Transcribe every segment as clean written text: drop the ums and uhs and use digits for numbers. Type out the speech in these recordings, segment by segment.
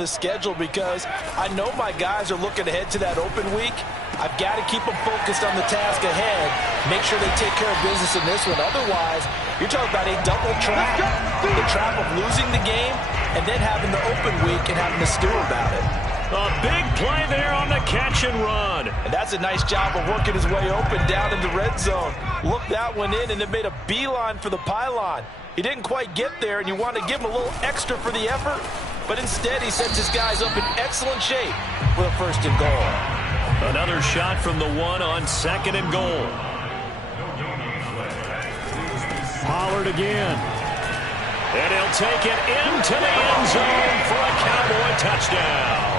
the schedule because I know my guys are looking ahead to that open week. I've got to keep them focused on the task ahead, make sure they take care of business in this one. Otherwise, you're talking about a double trap, the trap of losing the game and then having the open week and having to stew about it. A big play there on the catch and run. And that's a nice job of working his way open down in the red zone. Look that one in, and it made a beeline for the pylon. He didn't quite get there, and you want to give him a little extra for the effort, but instead he sets his guys up in excellent shape for the 1st and goal. Another shot from the 1 on 2nd and goal. Pollard again. And he'll take it into the end zone for a Cowboy touchdown.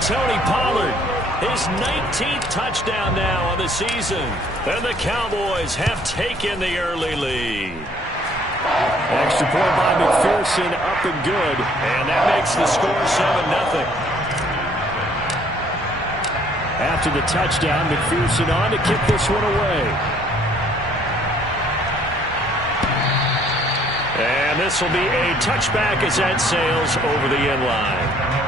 Tony Pollard, his 19th touchdown now on the season. And the Cowboys have taken the early lead. Extra point by McPherson, up and good. And that makes the score 7-0. After the touchdown, McPherson on to kick this one away. And this will be a touchback as that sails over the end line.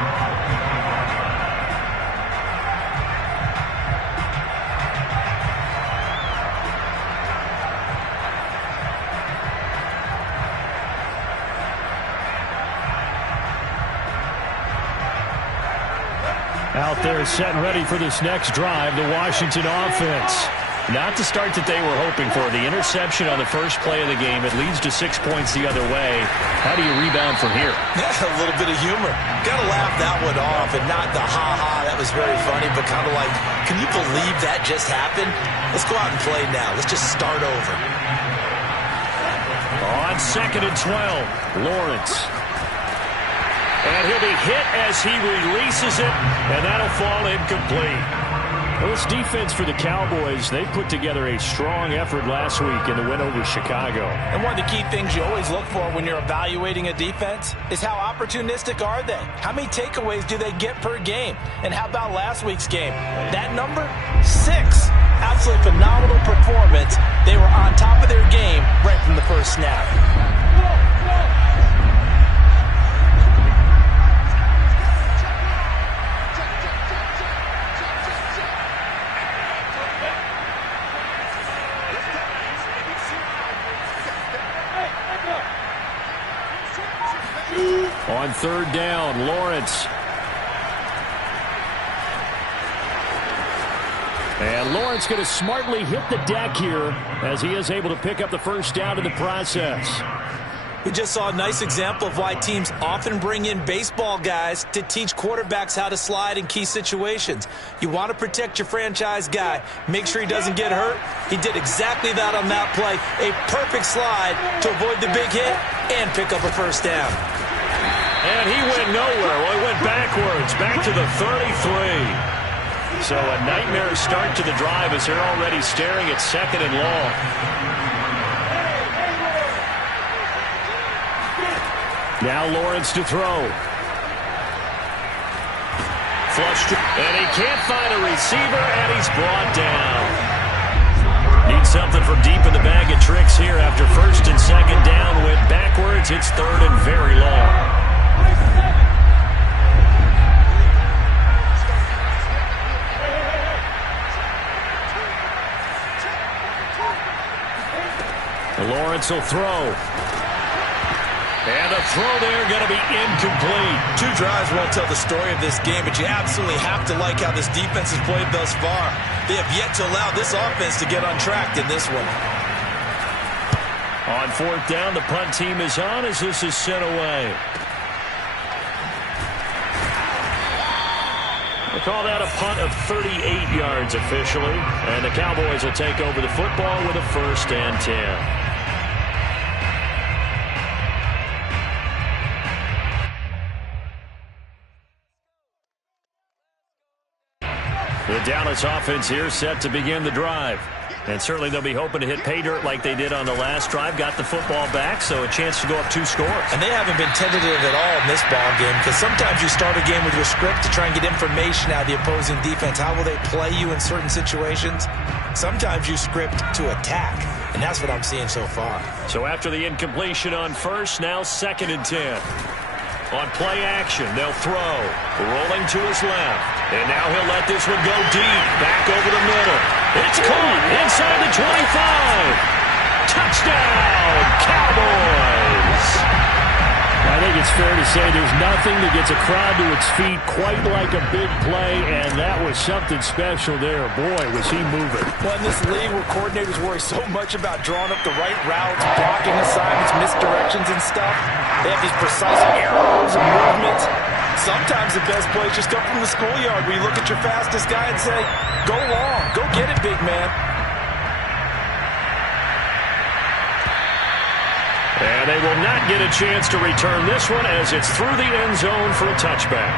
Out there set and ready for this next drive, the Washington offense. Not the start that they were hoping for. The interception on the first play of the game. It leads to 6 points the other way. How do you rebound from here? A little bit of humor. Got to laugh that one off and not the ha-ha. That was very funny, but kind of like, can you believe that just happened? Let's go out and play now. Let's just start over. On 2nd and 12, Lawrence. And he'll be hit as he releases it, and that'll fall incomplete. Well, this defense for the Cowboys, they put together a strong effort last week in the win over Chicago. And one of the key things you always look for when you're evaluating a defense is how opportunistic are they? How many takeaways do they get per game? And how about last week's game? That number? 6. Absolutely phenomenal performance. They were on top of their game right from the first snap. On 3rd down, Lawrence. And Lawrence going to smartly hit the deck here as he is able to pick up the first down in the process. We just saw a nice example of why teams often bring in baseball guys to teach quarterbacks how to slide in key situations. You want to protect your franchise guy. Make sure he doesn't get hurt. He did exactly that on that play. A perfect slide to avoid the big hit and pick up a first down. And he went nowhere. Well, he went backwards, back to the 33. So a nightmare start to the drive as they're already staring at 2nd and long. Now Lawrence to throw. Flushed, and he can't find a receiver, and he's brought down. Needs something from deep in the bag of tricks here after 1st and 2nd down. Went backwards. It's 3rd and very long. Lawrence will throw. And a throw there going to be incomplete. 2 drives won't tell the story of this game, but you absolutely have to like how this defense has played thus far. They have yet to allow this offense to get untracked in this one. On 4th down, the punt team is on as this is sent away. They call that a punt of 38 yards officially. And the Cowboys will take over the football with a 1st and 10. The Dallas offense here set to begin the drive. And certainly they'll be hoping to hit pay dirt like they did on the last drive. Got the football back, so a chance to go up 2 scores. And they haven't been tentative at all in this ball game because sometimes you start a game with your script to try and get information out of the opposing defense. How will they play you in certain situations? Sometimes you script to attack, and that's what I'm seeing so far. So after the incompletion on 1st, now 2nd and 10. On play action, they'll throw. Rolling to his left. And now he'll let this one go deep. Back over the middle. It's caught inside the 25. Touchdown, Cowboys! I think it's fair to say there's nothing that gets a crowd to its feet quite like a big play, and that was something special there. Boy, was he moving. Well, in this league where coordinators worry so much about drawing up the right routes, blocking assignments, misdirections and stuff, they have these precise arrows and movements. Sometimes the best plays just come from the schoolyard where you look at your fastest guy and say, go long, go get it, big man. And they will not get a chance to return this one as it's through the end zone for a touchback.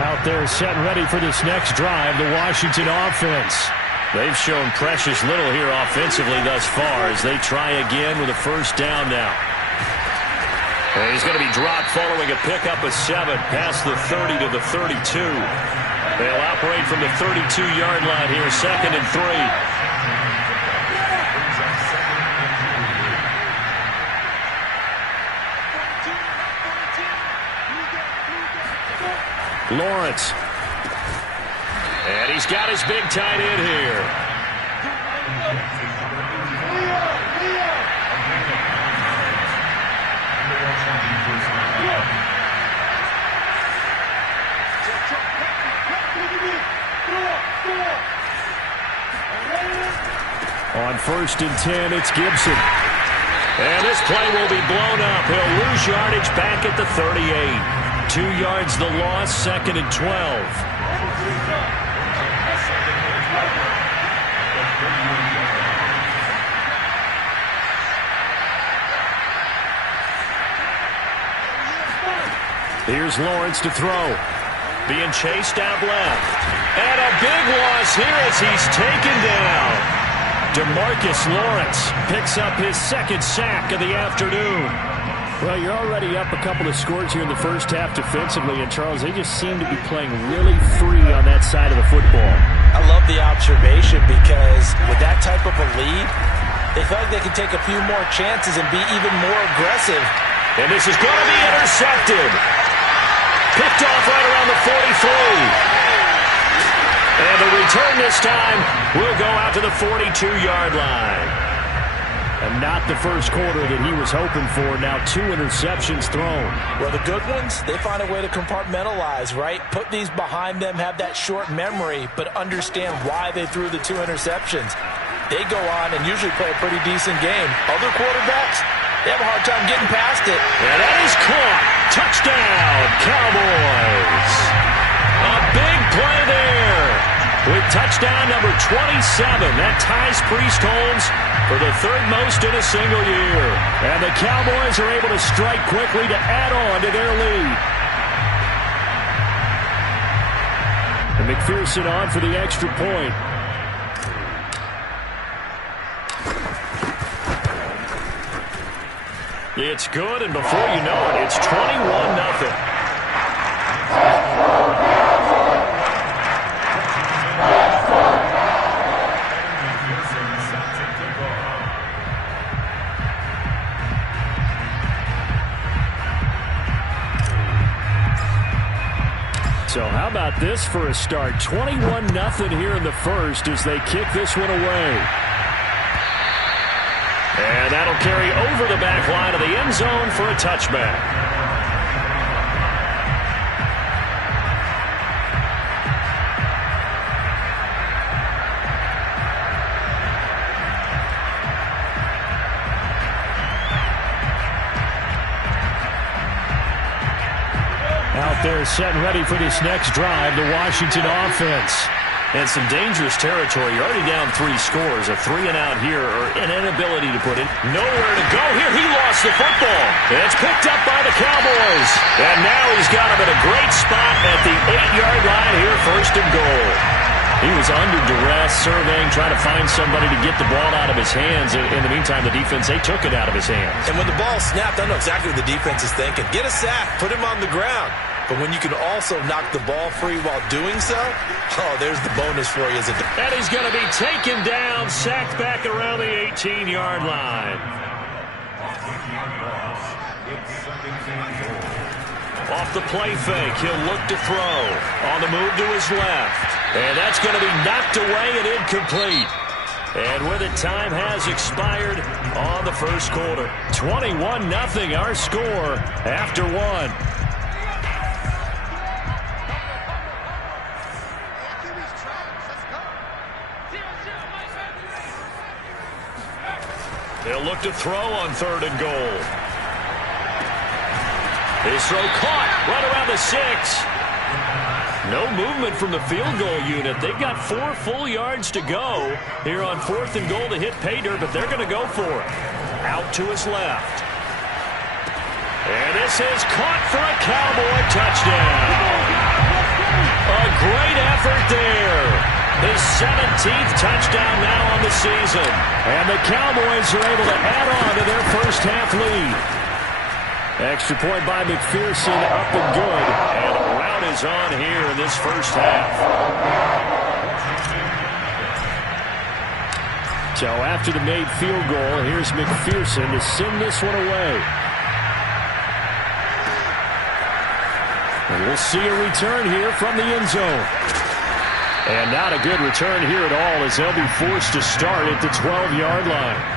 Out there set and ready for this next drive, the Washington offense. They've shown precious little here offensively thus far as they try again with a first down now. And he's going to be dropped following a pickup of 7 past the 30 to the 32. They'll operate from the 32-yard line here, 2nd and 3. Lawrence. And he's got his big tight end here. On 1st and 10, it's Gibson. And this play will be blown up. He'll lose yardage back at the 38. 2 yards the loss, 2nd and 12. Here's Lawrence to throw. Being chased out left. And a big loss here as he's taken down. DeMarcus Lawrence picks up his 2nd sack of the afternoon. Well, you're already up a couple of scores here in the first half defensively, and Charles, they just seem to be playing really free on that side of the football. I love the observation because with that type of a lead, they feel like they can take a few more chances and be even more aggressive. And this is going to be intercepted. Picked off right around the 43. And the return this time will go out to the 42-yard line. And not the first quarter that he was hoping for. Now 2 interceptions thrown. Well, the good ones, they find a way to compartmentalize, right? Put these behind them, have that short memory, but understand why they threw the 2 interceptions. They go on and usually play a pretty decent game. Other quarterbacks, they have a hard time getting past it. And that is caught. Touchdown, Cowboys. A big play there. With touchdown number 27, that ties Priest Holmes for the 3rd most in a single year. And the Cowboys are able to strike quickly to add on to their lead. And McPherson on for the extra point. It's good, and before you know it, it's 21-0. So how about this for a start? 21-0 here in the first as they kick this one away. And that'll carry over the back line of the end zone for a touchback. Out there set and ready for this next drive, the Washington offense. And some dangerous territory. You're already down 3 scores. A 3-and-out here, or an inability to put it. Nowhere to go here. He lost the football. And it's picked up by the Cowboys. And now he's got him in a great spot at the 8-yard line here, 1st and goal. He was under duress, surveying, trying to find somebody to get the ball out of his hands. In the meantime, the defense, they took it out of his hands. And when the ball snapped, I know exactly what the defense is thinking. Get a sack. Put him on the ground. But when you can also knock the ball free while doing so, oh, there's the bonus for you as a defender. And he's going to be taken down, sacked back around the 18-yard line. Off the play fake, he'll look to throw. On the move to his left. And that's going to be knocked away and incomplete. And with it, time has expired on the first quarter. 21-0 our score after one. They'll look to throw on 3rd and goal. His throw caught right around the 6. No movement from the field goal unit. They've got 4 full yards to go here on 4th and goal to hit pay dirt, but they're going to go for it. Out to his left. And this is caught for a Cowboy touchdown. A great effort there. His 17th touchdown now on the season. And the Cowboys are able to add on to their first half lead. Extra point by McPherson, up and good. And a rout is on here in this first half. So after the made field goal, here's McPherson to send this one away. And we'll see a return here from the end zone. And not a good return here at all as they'll be forced to start at the 12-yard line.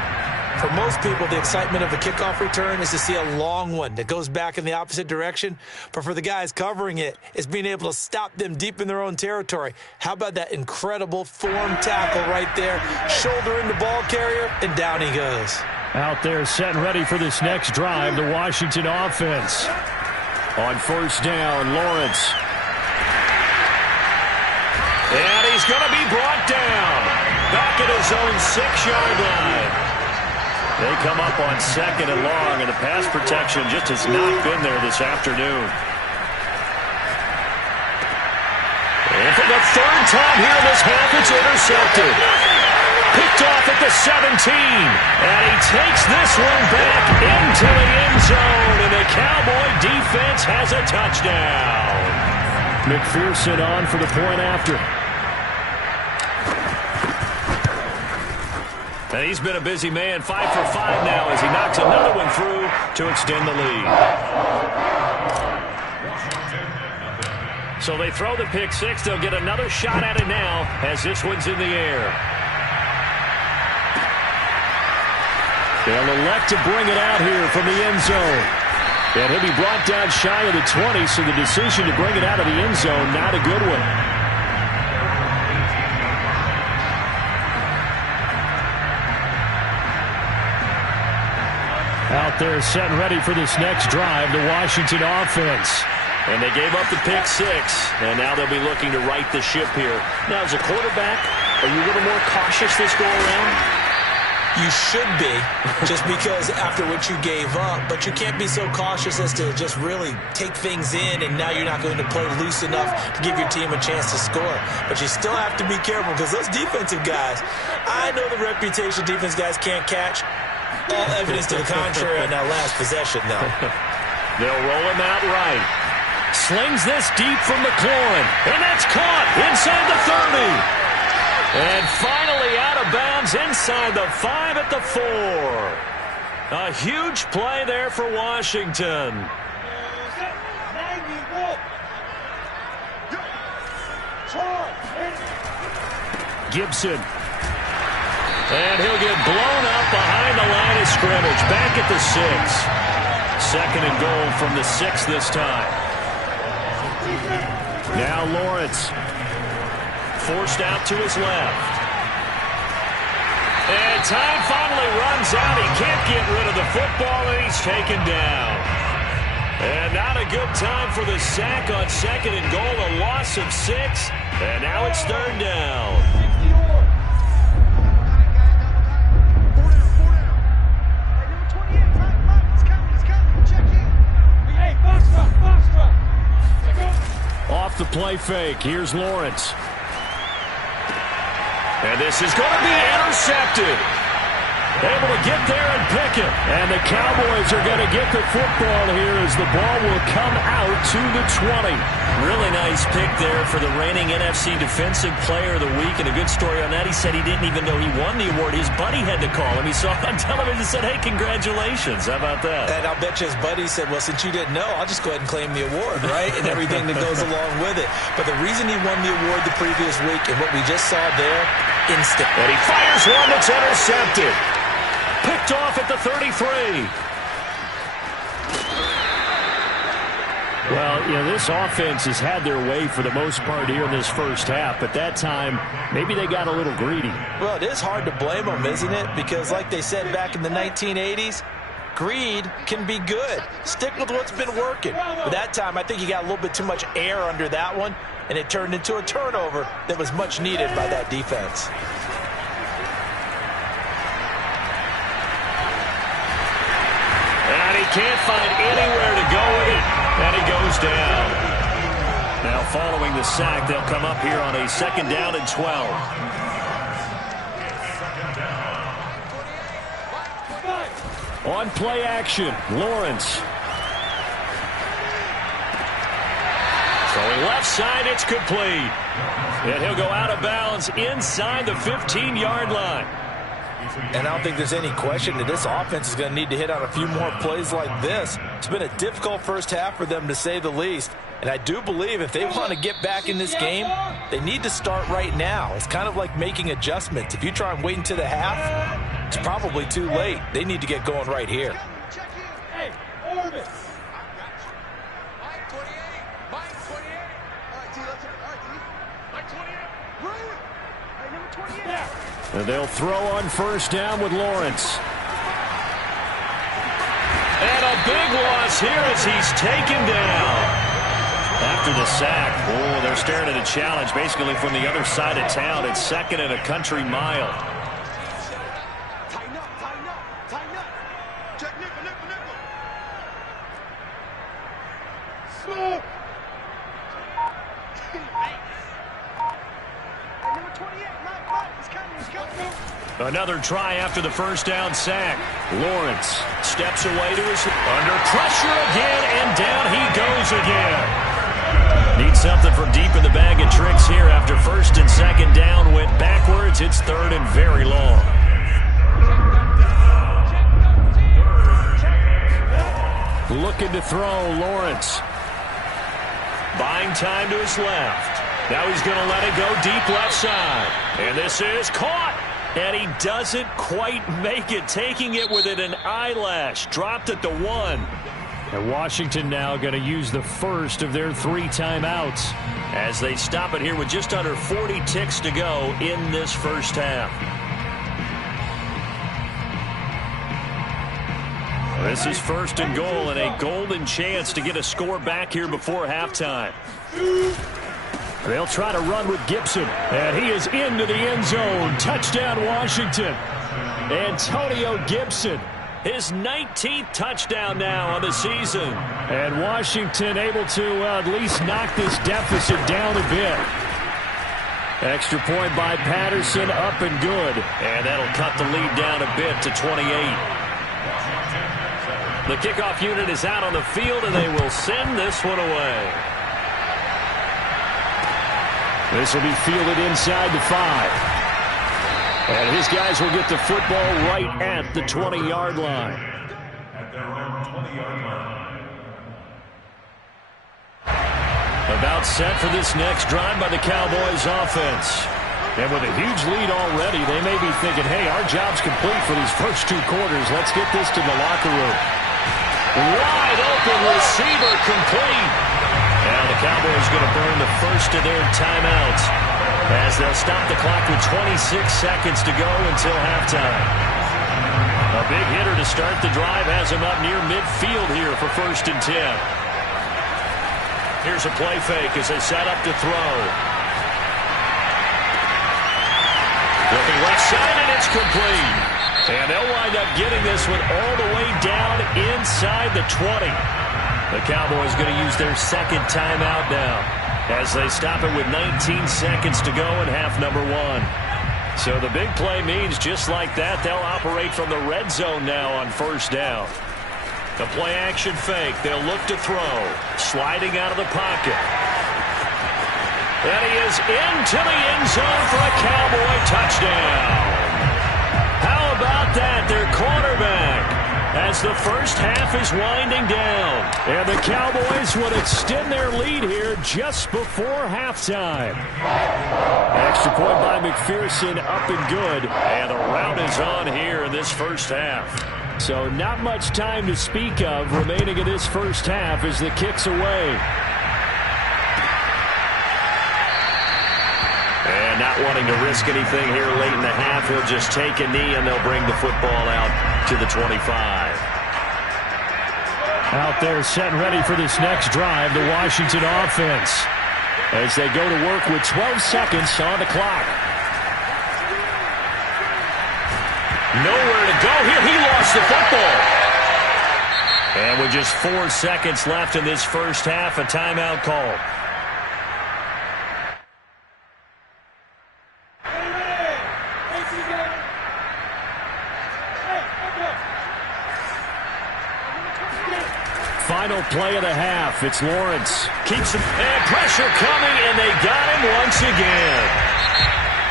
For most people, the excitement of a kickoff return is to see a long one that goes back in the opposite direction. But for the guys covering it, it's being able to stop them deep in their own territory. How about that incredible form tackle right there? Shoulder in the ball carrier, and down he goes. Out there set and ready for this next drive, the Washington offense. On 1st down, Lawrence. And he's going to be brought down. Back at his own 6-yard line. They come up on 2nd and long, and the pass protection just has not been there this afternoon. And for the 3rd time here in this half, it's intercepted. Picked off at the 17. And he takes this one back into the end zone, and the Cowboy defense has a touchdown. McPherson on for the point after. And he's been a busy man, 5 for 5 now as he knocks another one through to extend the lead. So they throw the pick 6. They'll get another shot at it now as this one's in the air. They'll elect to bring it out here from the end zone. And he'll be brought down shy of the 20, so the decision to bring it out of the end zone, not a good one. Out there set and ready for this next drive, the Washington offense. And they gave up the pick 6, and now they'll be looking to right the ship here. Now, as a quarterback, are you a little more cautious this go-around? You should be, just because after what you gave up, but you can't be so cautious as to just really take things in, and now you're not going to play loose enough to give your team a chance to score. But you still have to be careful because those defensive guys, I know the reputation defense guys can't catch. All evidence to the contrary on that last possession, though. They'll roll him out right. Slings this deep from McLaurin, and that's caught inside the 30. And finally out of bounds inside the 5 at the 4. A huge play there for Washington. Gibson. And he'll get blown up behind the line of scrimmage. Back at the 6. 2nd and goal from the 6 this time. Now Lawrence. Forced out to his left. And time finally runs out. He can't get rid of the football, and he's taken down. And not a good time for the sack on 2nd and goal. A loss of 6. And now it's 3rd down. Off the play fake. Here's Lawrence. And this is going to be intercepted. able to get there and pick it. And the Cowboys are going to get the football here as the ball will come out to the 20. Really nice pick there for the reigning NFC Defensive Player of the Week. And a good story on that, he said he didn't even know he won the award. His buddy had to call him. He saw it on television and said, hey, congratulations. How about that? And I'll bet you his buddy said, well, since you didn't know, I'll just go ahead and claim the award, right? And everything that goes along with it. But the reason he won the award the previous week and what we just saw there, instant. And he fires one that's intercepted. Picked off at the 33. Well, you know, this offense has had their way for the most part here in this first half, but that time, maybe they got a little greedy. Well, it is hard to blame them, isn't it? Because like they said back in the 1980s, greed can be good. Stick with what's been working. But that time, I think he got a little bit too much air under that one, and it turned into a turnover that was much needed by that defense. And he can't find anywhere to go with it. And he goes down. Now following the sack, they'll come up here on a 2nd down and 12. On play action, Lawrence. Throwing left side, it's complete. And he'll go out of bounds inside the 15-yard line. And I don't think there's any question that this offense is going to need to hit on a few more plays like this. It's been a difficult first half for them, to say the least. And I do believe if they want to get back in this game, they need to start right now. It's kind of like making adjustments. If you try and wait until the half, it's probably too late. They need to get going right here. And they'll throw on 1st down with Lawrence. And a big loss here as he's taken down. After the sack, oh, they're staring at a challenge basically from the other side of town. It's 2nd and a country mile. Tighten up, tighten up, tighten up. Check nickel, nickel, nickel. Slow. Number 28, Mike, he's coming, he's coming. Another try after the 1st down sack. Lawrence steps away to his under pressure again, and down he goes again. Need something from deep in the bag of tricks here after 1st and 2nd down went backwards. It's 3rd and very long. Looking to throw, Lawrence. Buying time to his left. Now he's going to let it go deep left side. And this is caught. And he doesn't quite make it. Taking it within an eyelash. Dropped at the 1. And Washington now going to use the first of their 3 timeouts. As they stop it here with just under 40 ticks to go in this first half. This is 1st and goal and a golden chance to get a score back here before halftime. They'll try to run with Gibson, and he is into the end zone. Touchdown, Washington. Antonio Gibson. His 19th touchdown now on the season. And Washington able to at least knock this deficit down a bit. Extra point by Patterson, up and good. And that'll cut the lead down a bit to 28. The kickoff unit is out on the field, and they will send this one away. This will be fielded inside the 5. And his guys will get the football right at the 20-yard line. About set for this next drive by the Cowboys offense. And with a huge lead already, they may be thinking, hey, our job's complete for these first 2 quarters. Let's get this to the locker room. Wide open receiver complete. Now the Cowboys going to burn the first of their timeouts as they'll stop the clock with 26 seconds to go until halftime. A big hitter to start the drive has him up near midfield here for 1st and 10. Here's a play fake as they set up to throw. Looking left side, and it's complete. And they'll wind up getting this one all the way down inside the 20. The Cowboys going to use their 2nd timeout now as they stop it with 19 seconds to go in half number 1. So the big play means just like that, they'll operate from the red zone now on first down. The play action fake. They'll look to throw. Sliding out of the pocket. And he is into the end zone for a Cowboy touchdown. How about that? Their quarterback, as the first half is winding down. And the Cowboys would extend their lead here just before halftime. Extra point by McPherson, up and good. And the round is on here in this first half. So not much time to speak of remaining in this first half as the kick's away. And not wanting to risk anything here late in the half, he'll just take a knee and they'll bring the football out to the 25. Out there set and ready for this next drive, the Washington offense, as they go to work with 12 seconds on the clock. Nowhere to go here. He lost the football. And with just 4 seconds left in this first half, a timeout called. Final play of the half. It's Lawrence. Keeps him, and pressure coming, and they got him once again.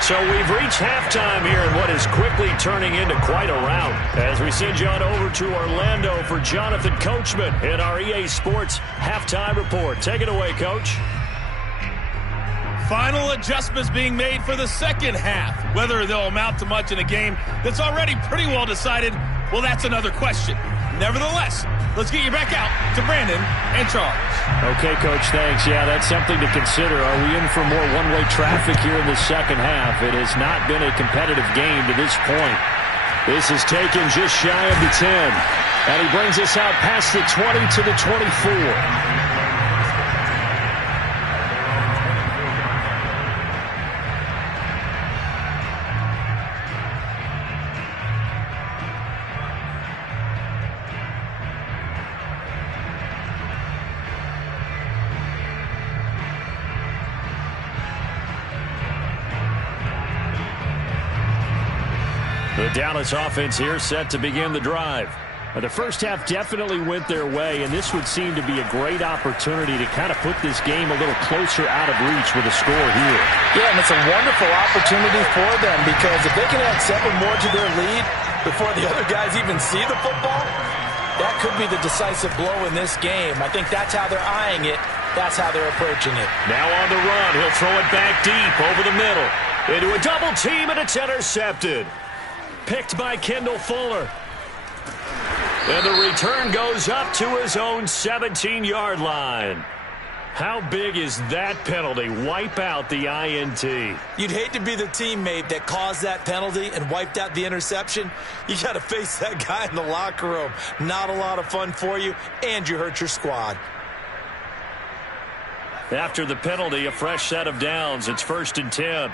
So we've reached halftime here in what is quickly turning into quite a rout. As we send you on over to Orlando for Jonathan Coachman in our EA Sports Halftime Report. Take it away, Coach. Final adjustments being made for the second half. Whether they'll amount to much in a game that's already pretty well decided, well, that's another question. Nevertheless, let's get you back out to Brandon and Charles. Okay, Coach, thanks. Yeah, that's something to consider. Are we in for more one-way traffic here in the second half? It has not been a competitive game to this point. This is taken just shy of the 10. And he brings us out past the 20 to the 24. The Dallas offense here set to begin the drive. The first half definitely went their way, and this would seem to be a great opportunity to kind of put this game a little closer out of reach with a score here. Yeah, and it's a wonderful opportunity for them, because if they can add 7 more to their lead before the other guys even see the football, that could be the decisive blow in this game. I think that's how they're eyeing it. That's how they're approaching it. Now on the run, he'll throw it back deep over the middle. Into a double team, and it's intercepted. Picked by Kendall Fuller. And the return goes up to his own 17-yard line. How big is that penalty? Wipe out the INT. You'd hate to be the teammate that caused that penalty and wiped out the interception. You got to face that guy in the locker room. Not a lot of fun for you, and you hurt your squad. After the penalty, a fresh set of downs. It's 1st and 10.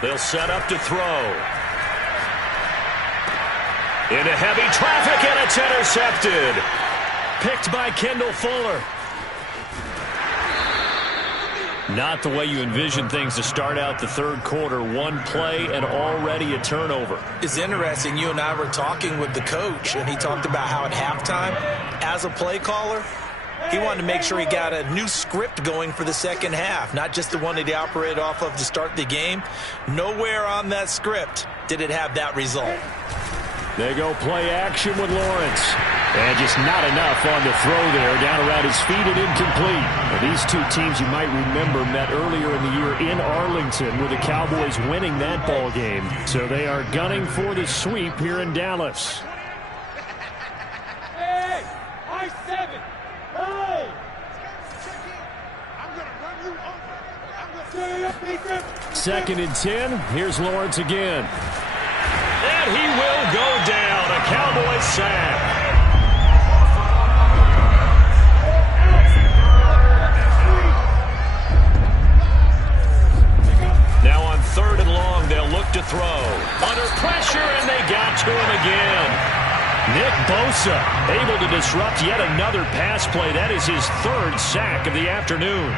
They'll set up to throw. Into heavy traffic, and it's intercepted. Picked by Kendall Fuller. Not the way you envision things to start out the third quarter. One play and already a turnover. It's interesting. You and I were talking with the coach, and he talked about how at halftime, as a play caller, he wanted to make sure he got a new script going for the second half, not just the one that he operated off of to start the game. Nowhere on that script did it have that result. They go play action with Lawrence. And just not enough on the throw there. Down around his feet and incomplete. Now, these two teams, you might remember, met earlier in the year in Arlington with the Cowboys winning that ball game. So they are gunning for the sweep here in Dallas. Hey, I-7. Hey. I'm going to run you over. 2nd and 10. Here's Lawrence again. And he will go down. A Cowboys sack. Now on 3rd and long, they'll look to throw. Under pressure, and they got to him again. Nick Bosa able to disrupt yet another pass play. That is his 3rd sack of the afternoon.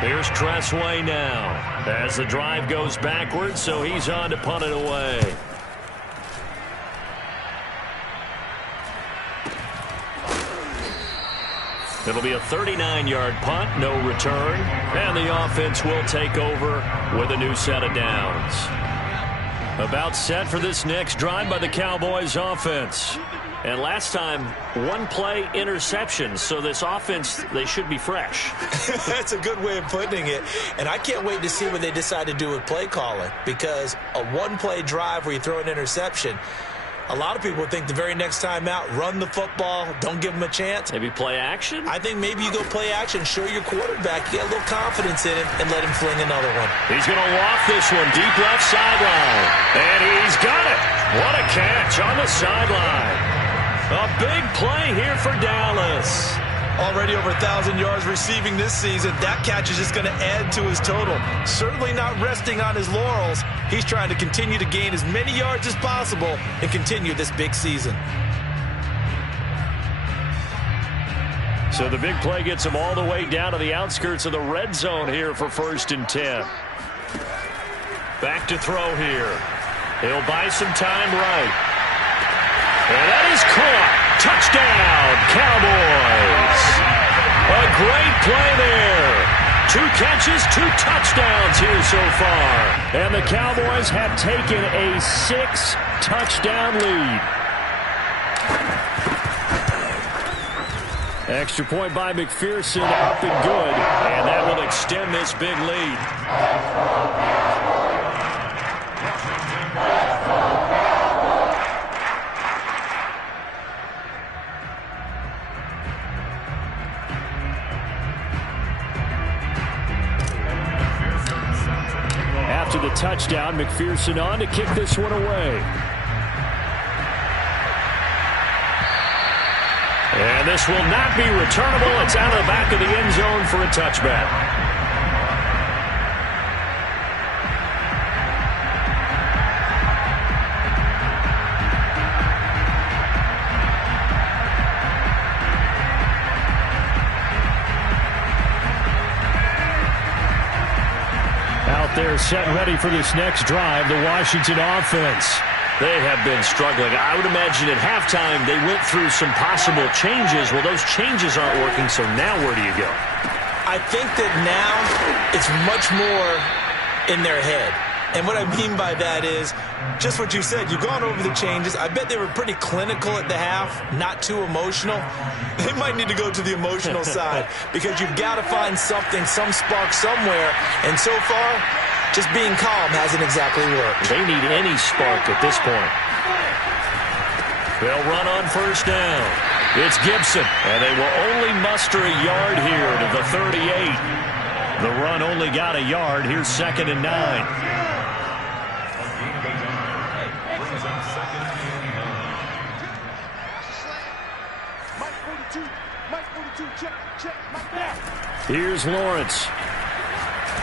Here's Tressway now as the drive goes backwards, so he's on to punt it away. It'll be a 39-yard punt, no return, and the offense will take over with a new set of downs. About set for this next drive by the Cowboys offense. And last time, one-play interception, so this offense, they should be fresh. That's a good way of putting it. And I can't wait to see what they decide to do with play calling, because a one-play drive where you throw an interception, a lot of people think the very next time out, run the football, don't give them a chance. Maybe play action? I think maybe you go play action, show your quarterback, you get a little confidence in him, and let him fling another one. He's going to loft this one deep left sideline. And he's got it. What a catch on the sideline. A big play here for Dallas. Already over 1,000 yards receiving this season. That catch is just going to add to his total. Certainly not resting on his laurels. He's trying to continue to gain as many yards as possible and continue this big season. So the big play gets him all the way down to the outskirts of the red zone here for 1st and 10. Back to throw here. He'll buy some time right. And that is caught. Touchdown, Cowboys. A great play there. 2 catches, 2 touchdowns here so far. And the Cowboys have taken a 6-touchdown lead. Extra point by McPherson, up and good. And that will extend this big lead. After the touchdown, McPherson on to kick this one away. And this will not be returnable. It's out of the back of the end zone for a touchback. They're set ready for this next drive, the Washington offense. They have been struggling. I would imagine at halftime they went through some possible changes. Well, those changes aren't working, so now where do you go? I think that now it's much more in their head. And what I mean by that is just what you said. You've gone over the changes. I bet they were pretty clinical at the half, not too emotional. They might need to go to the emotional side because you've got to find something, some spark somewhere. And so far, just being calm hasn't exactly worked. They need any spark at this point. They'll run on 1st down. It's Gibson, and they will only muster a yard here to the 38. The run only got a yard. Here's 2nd and 9. Here's Lawrence.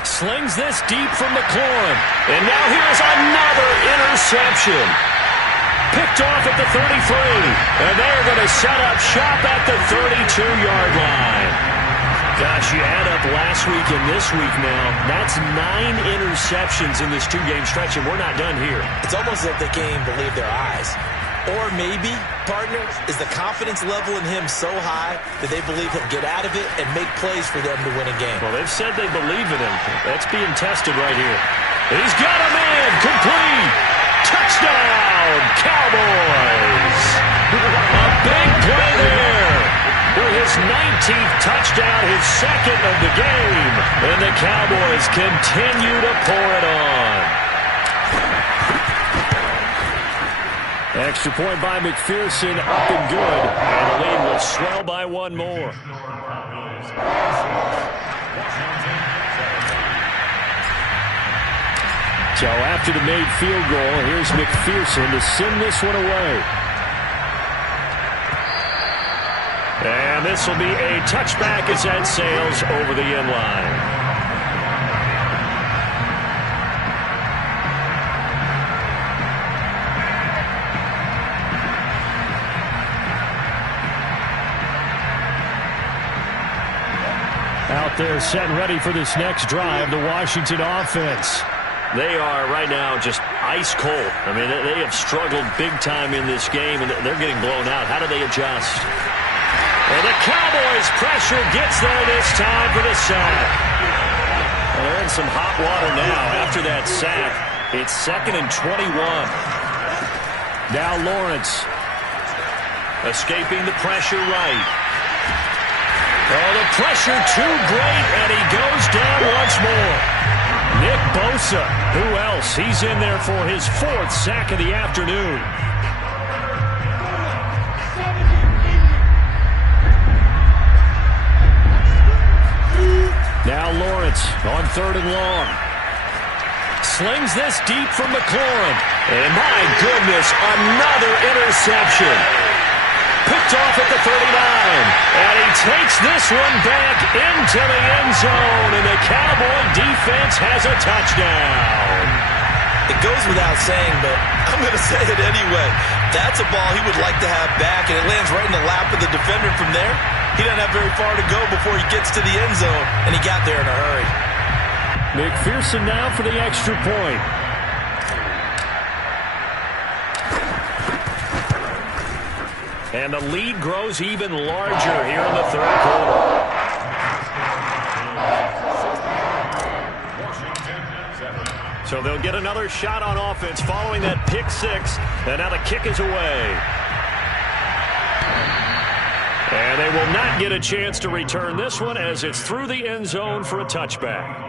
Slings this deep from McLaurin. And now here's another interception. Picked off at the 33. And they're going to set up shop at the 32-yard line. Gosh, you add up last week and this week now. That's 9 interceptions in this 2-game stretch, and we're not done here. It's almost like they can't even believe their eyes. Or maybe, partner, is the confidence level in him so high that they believe he'll get out of it and make plays for them to win a game. Well, they've said they believe in him. That's being tested right here. He's got a man. Complete. Touchdown, Cowboys. A big play there. For his 19th touchdown, his 2nd of the game. And the Cowboys continue to pour it on. Extra point by McPherson, up and good. And the lead will swell by 1 more. So after the made field goal, here's McPherson to send this one away. And this will be a touchback as that sails over the end line. Out there set and ready for this next drive, the Washington offense. They are right now just ice cold. I mean, they have struggled big time in this game, and they're getting blown out. How do they adjust? And the Cowboys' pressure gets there this time for the sack. Well, they're in some hot water now after that sack. It's 2nd and 21. Now Lawrence. Escaping the pressure right. Oh, the pressure too great, and he goes down once more. Nick Bosa, who else? He's in there for his 4th sack of the afternoon. Now Lawrence on 3rd and long. Slings this deep from McLaurin. And my goodness, another interception. Picked off at the 39. And he takes this one back into the end zone. And the Cowboy defense has a touchdown. It goes without saying, but I'm going to say it anyway. That's a ball he would like to have back, and it lands right in the lap of the defender from there. He doesn't have very far to go before he gets to the end zone, and he got there in a hurry. McPherson now for the extra point. And the lead grows even larger here in the 3rd quarter. So they'll get another shot on offense following that pick 6. And now the kick is away. And they will not get a chance to return this one as it's through the end zone for a touchback.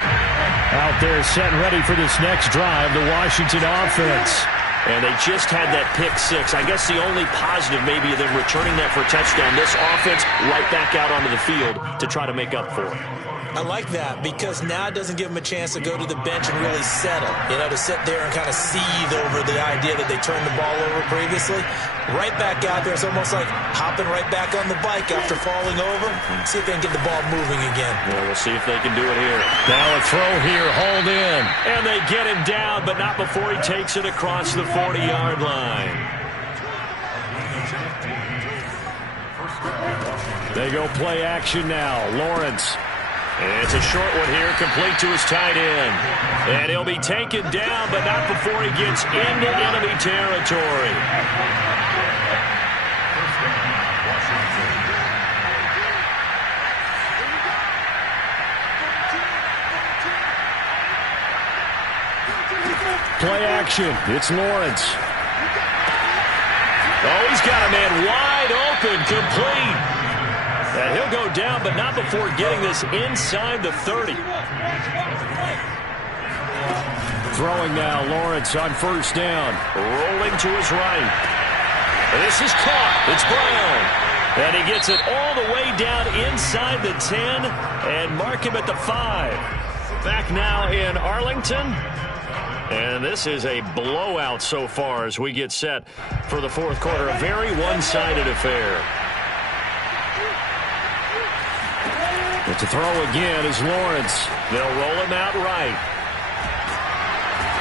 Out there set and ready for this next drive, the Washington offense. And they just had that pick 6. I guess the only positive maybe of them returning that for a touchdown. This offense right back out onto the field to try to make up for it. I like that because now it doesn't give them a chance to go to the bench and really settle. You know, to sit there and kind of seethe over the idea that they turned the ball over previously. Right back out there. It's almost like hopping right back on the bike after falling over. See if they can get the ball moving again. Yeah, we'll see if they can do it here. Now a throw here, hauled in. And they get him down, but not before he takes it across the 40-yard line. They go play action now. Lawrence. And it's a short one here, complete to his tight end. And he'll be taken down, but not before he gets into enemy territory. Play action. It's Lawrence. Oh, he's got a man wide open, complete. And he'll go down, but not before getting this inside the 30. Throwing now, Lawrence on 1st down. Rolling to his right. And this is caught. It's Brown. And he gets it all the way down inside the 10 and mark him at the 5. Back now in Arlington. And this is a blowout so far as we get set for the 4th quarter. A very one-sided affair. But to throw again is Lawrence. They'll roll him out right.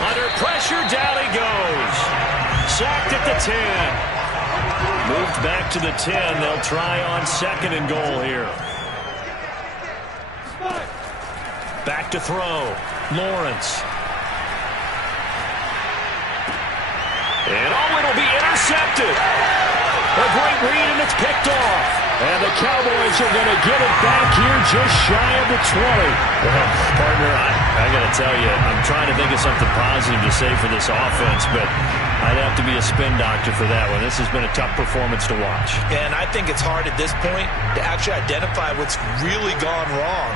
Under pressure, down he goes. Sacked at the 10. Moved back to the 10. They'll try on 2nd and goal here. Back to throw. Lawrence. And it'll be intercepted. A great read, and it's picked off. And the Cowboys are going to get it back here just shy of the 20. Well, partner, I got to tell you, I'm trying to think of something positive to say for this offense, but I'd have to be a spin doctor for that one. This has been a tough performance to watch. And I think it's hard at this point to actually identify what's really gone wrong.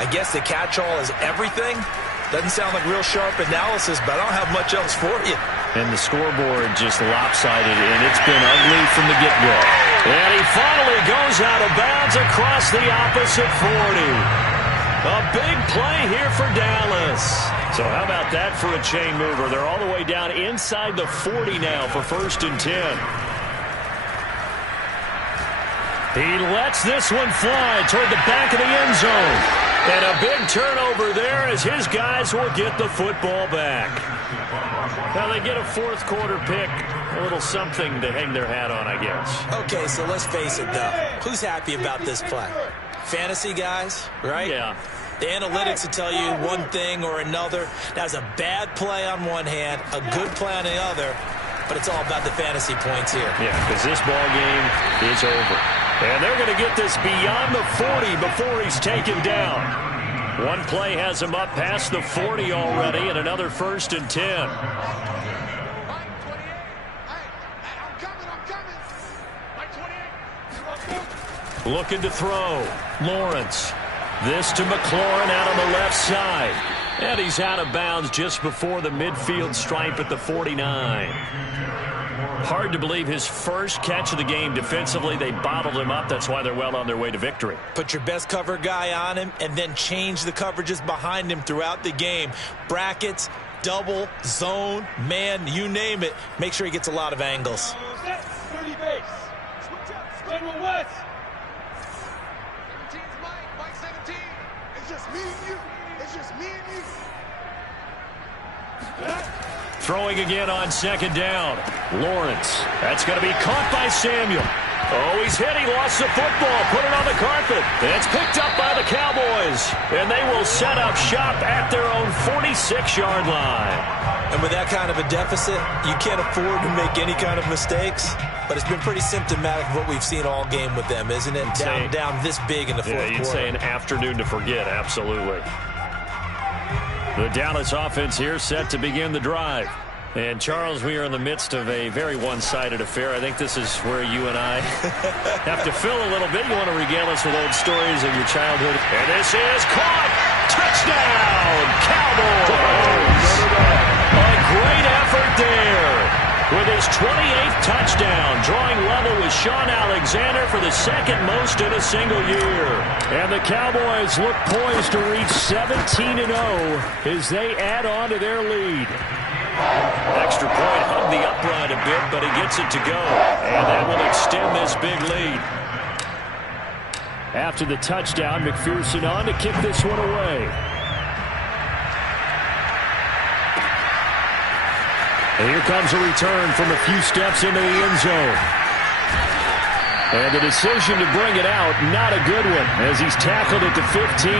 I guess the catch-all is everything. Doesn't sound like real sharp analysis, but I don't have much else for you. And the scoreboard just lopsided, and it's been ugly from the get-go. And he finally goes out of bounds across the opposite 40. A big play here for Dallas. So how about that for a chain mover? They're all the way down inside the 40 now for 1st and 10. He lets this one fly toward the back of the end zone. And a big turnover there as his guys will get the football back. Now they get a fourth quarter pick. A little something to hang their hat on, I guess. Okay, so let's face it, though. Who's happy about this play? Fantasy guys, right? Yeah. The analytics will tell you one thing or another. That's a bad play on one hand, a good play on the other, but it's all about the fantasy points here. Yeah, because this ball game is over. And they're going to get this beyond the 40 before he's taken down. One play has him up past the 40 already, and another 1st and 10. Looking to throw. Lawrence. This to McLaurin out on the left side. And he's out of bounds just before the midfield stripe at the 49. Hard to believe his first catch of the game defensively. They bottled him up. That's why they're well on their way to victory. Put your best cover guy on him and then change the coverages behind him throughout the game. Brackets, double, zone, man, you name it. Make sure he gets a lot of angles. 30 base. Switch up. Spread with West. 17's Mike 17. It's just me and you. It's just me and you. Throwing again on 2nd down. Lawrence. That's going to be caught by Samuel. Oh, he's hit. He lost the football. Put it on the carpet. It's picked up by the Cowboys. And they will set up shop at their own 46-yard line. And with that kind of a deficit, you can't afford to make any kind of mistakes. But it's been pretty symptomatic of what we've seen all game with them, isn't it? Down this big in the fourth quarter. You'd say an afternoon to forget, absolutely. The Dallas offense here set to begin the drive. And, Charles, we are in the midst of a very one-sided affair. I think this is where you and I have to fill a little bit. You want to regale us with old stories of your childhood. And this is caught. Touchdown, Cowboys. A great effort there. With his 28th touchdown, drawing level with Sean Alexander for the 2nd most in a single year. And the Cowboys look poised to reach 17-0 as they add on to their lead. Extra point hugged the upright a bit, but he gets it to go. And that will extend this big lead. After the touchdown, McPherson on to kick this one away. And here comes a return from a few steps into the end zone. And the decision to bring it out, not a good one, as he's tackled at the 15.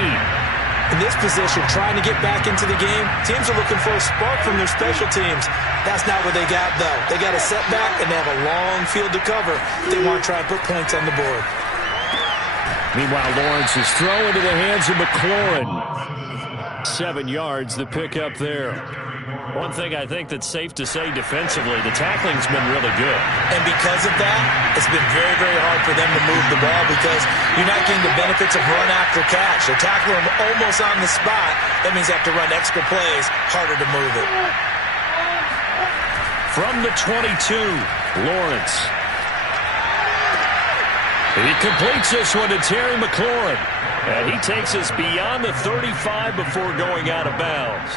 In this position, trying to get back into the game, teams are looking for a spark from their special teams. That's not what they got, though. They got a setback, and they have a long field to cover. They want to try and put points on the board. Meanwhile, Lawrence is thrown into the hands of McLaurin. 7 yards, the pickup there. One thing I think that's safe to say defensively, the tackling's been really good. And because of that, it's been very, very hard for them to move the ball because you're not getting the benefits of run after catch. They're tackling them almost on the spot. That means they have to run extra plays, harder to move it. From the 22, Lawrence. He completes this one to Terry McLaurin. And he takes us beyond the 35 before going out of bounds.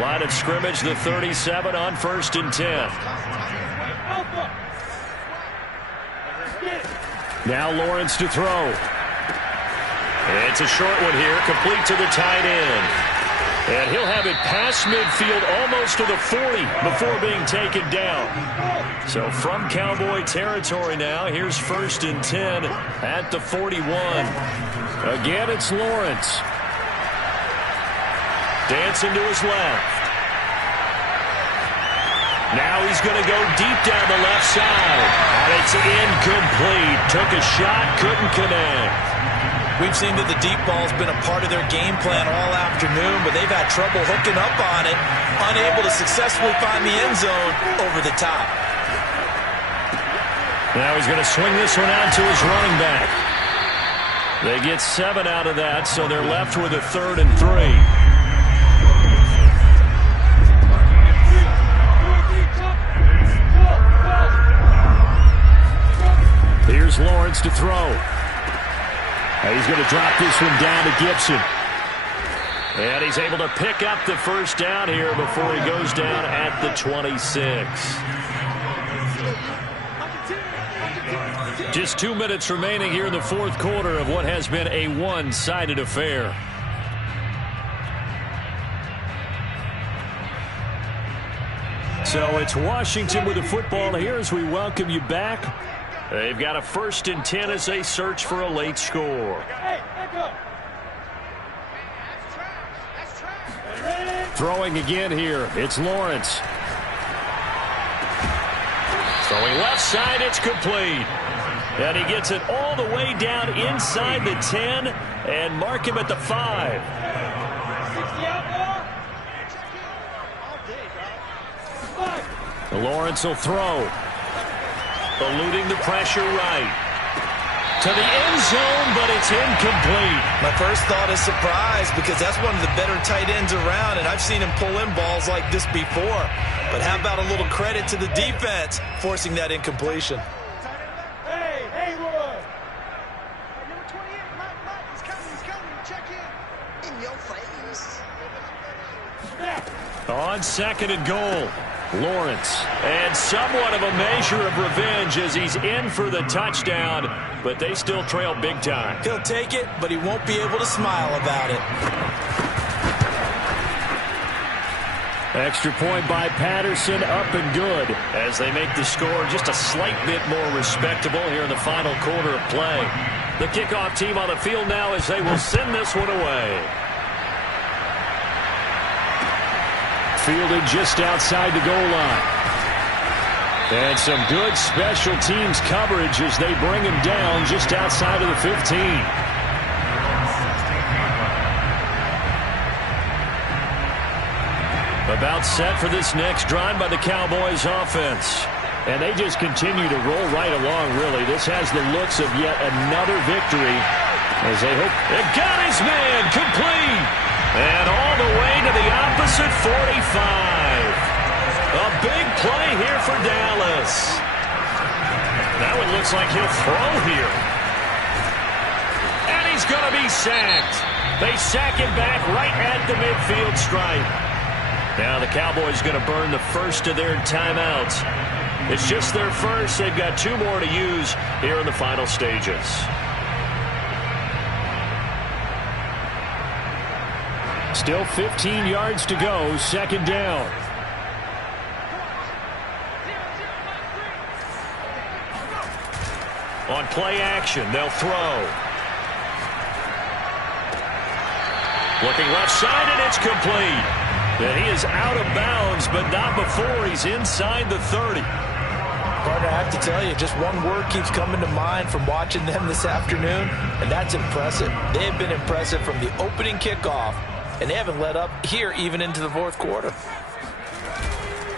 Line of scrimmage, the 37 on 1st and 10. Now Lawrence to throw. It's a short one here, complete to the tight end. And he'll have it past midfield almost to the 40 before being taken down. So from Cowboy territory now, here's 1st and 10 at the 41. Again, it's Lawrence. Dancing to his left. Now he's going to go deep down the left side. And it's incomplete. Took a shot, couldn't connect. We've seen that the deep ball's been a part of their game plan all afternoon, but they've had trouble hooking up on it, unable to successfully find the end zone over the top. Now he's going to swing this one out to his running back. They get 7 out of that, so they're left with a 3rd and 3. Here's Lawrence to throw. He's going to drop this one down to Gibson. And he's able to pick up the first down here before he goes down at the 26. Just 2 minutes remaining here in the fourth quarter of what has been a one-sided affair. So it's Washington with the football here as we welcome you back. They've got a 1st and 10 as they search for a late score. Throwing again here, it's Lawrence. Throwing left side, it's complete. And he gets it all the way down inside the 10 and mark him at the 5. Lawrence will throw. Eluding the pressure right. To the end zone, but it's incomplete. My first thought is surprise because that's one of the better tight ends around, and I've seen him pull in balls like this before. But how about a little credit to the defense forcing that incompletion? Hey, Roy. Number 28, Mike, he's coming. Check in your face. On 2nd and goal, Lawrence. And somewhat of a measure of revenge as he's in for the touchdown, but they still trail big time. He'll take it, but he won't be able to smile about it. Extra point by Patterson, up and good as they make the score just a slight bit more respectable here in the final quarter of play. The kickoff team on the field now as they will send this one away. Fielded just outside the goal line. And some good special teams coverage as they bring him down just outside of the 15. About set for this next drive by the Cowboys offense. And they just continue to roll right along, really. This has the looks of yet another victory as they hope. They got his man complete. And all the way to the opposite 45. A big play here for Dallas. Now it looks like he'll throw here. And he's going to be sacked. They sack him back right at the midfield stripe. Now the Cowboys going to burn the first of their timeouts. It's just their first. They've got 2 more to use here in the final stages. Still 15 yards to go, 2nd down. On play action, they'll throw. Looking left side, and it's complete. And he is out of bounds, but not before he's inside the 30. Partner, I have to tell you, just one word keeps coming to mind from watching them this afternoon, and that's impressive. They have been impressive from the opening kickoff, and they haven't let up here even into the 4th quarter.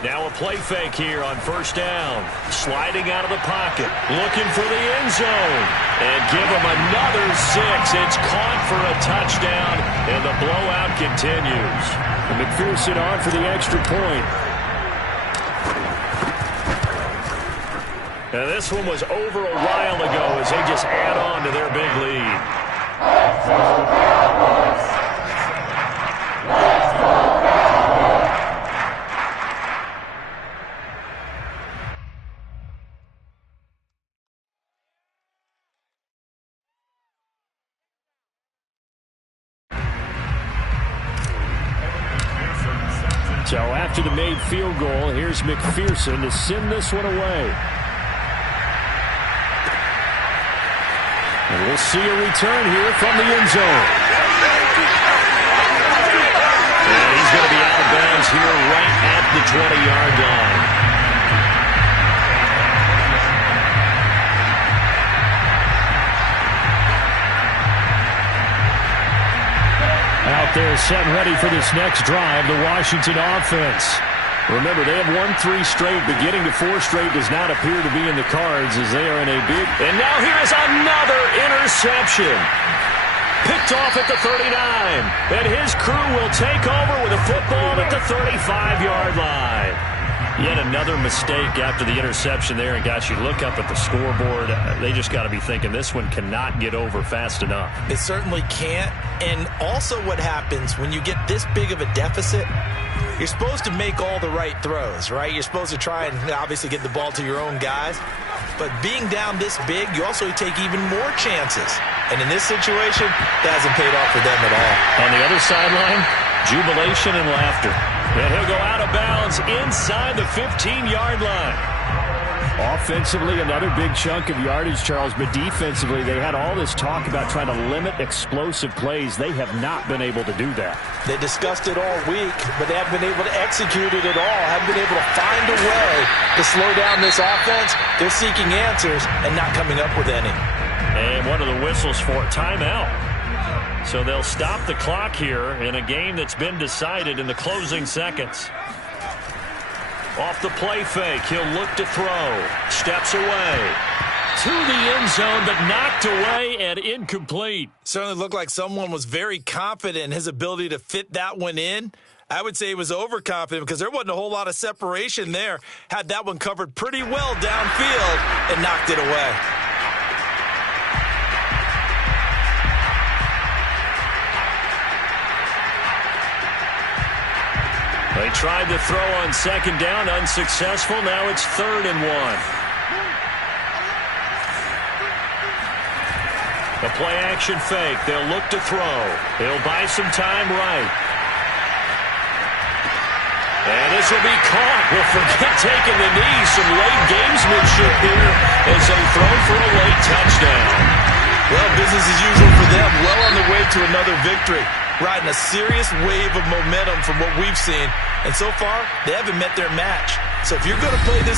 Now a play fake here on 1st down. Sliding out of the pocket. Looking for the end zone. And give him another 6. It's caught for a touchdown, and the blowout continues. And McPherson on for the extra point. And this one was over a while ago as they just add on to their big lead. So after the made field goal, here's McPherson to send this one away. And we'll see a return here from the end zone. And he's going to be out of bounds here right at the 20-yard line. Out there set and ready for this next drive, the Washington offense. Remember, they have won 3 straight, but getting to 4 straight does not appear to be in the cards as they are in a big... And now here is another interception. Picked off at the 39. And his crew will take over with a football at the 35-yard line. Yet another mistake after the interception there. And, gosh, you look up at the scoreboard, they just got to be thinking this one cannot get over fast enough. It certainly can't. And also what happens when you get this big of a deficit, you're supposed to make all the right throws, right? You're supposed to try and obviously get the ball to your own guys. But being down this big, you also take even more chances. And in this situation, that hasn't paid off for them at all. On the other sideline, Jubilation and laughter. And he'll go out of bounds inside the 15-yard line. Offensively, another big chunk of yardage, Charles, but defensively, they had all this talk about trying to limit explosive plays. They have not been able to do that. They discussed it all week, but they haven't been able to execute it at all, haven't been able to find a way to slow down this offense. They're seeking answers and not coming up with any. And one of the whistles for timeout. So they'll stop the clock here in a game that's been decided in the closing seconds. Off the play fake, he'll look to throw. Steps away. To the end zone, but knocked away and incomplete. Certainly looked like someone was very confident in his ability to fit that one in. I would say he was overconfident because there wasn't a whole lot of separation there. Had that one covered pretty well downfield and knocked it away. They tried to throw on second down, unsuccessful. Now it's 3rd and 1. The play action fake. They'll look to throw. He'll buy some time right. And this will be caught. We'll forget taking the knee. Some late gamesmanship here as they throw for a late touchdown. Well, business as usual for them. Well on the way to another victory. Riding a serious wave of momentum from what we've seen. And so far, they haven't met their match. So if you're going to play this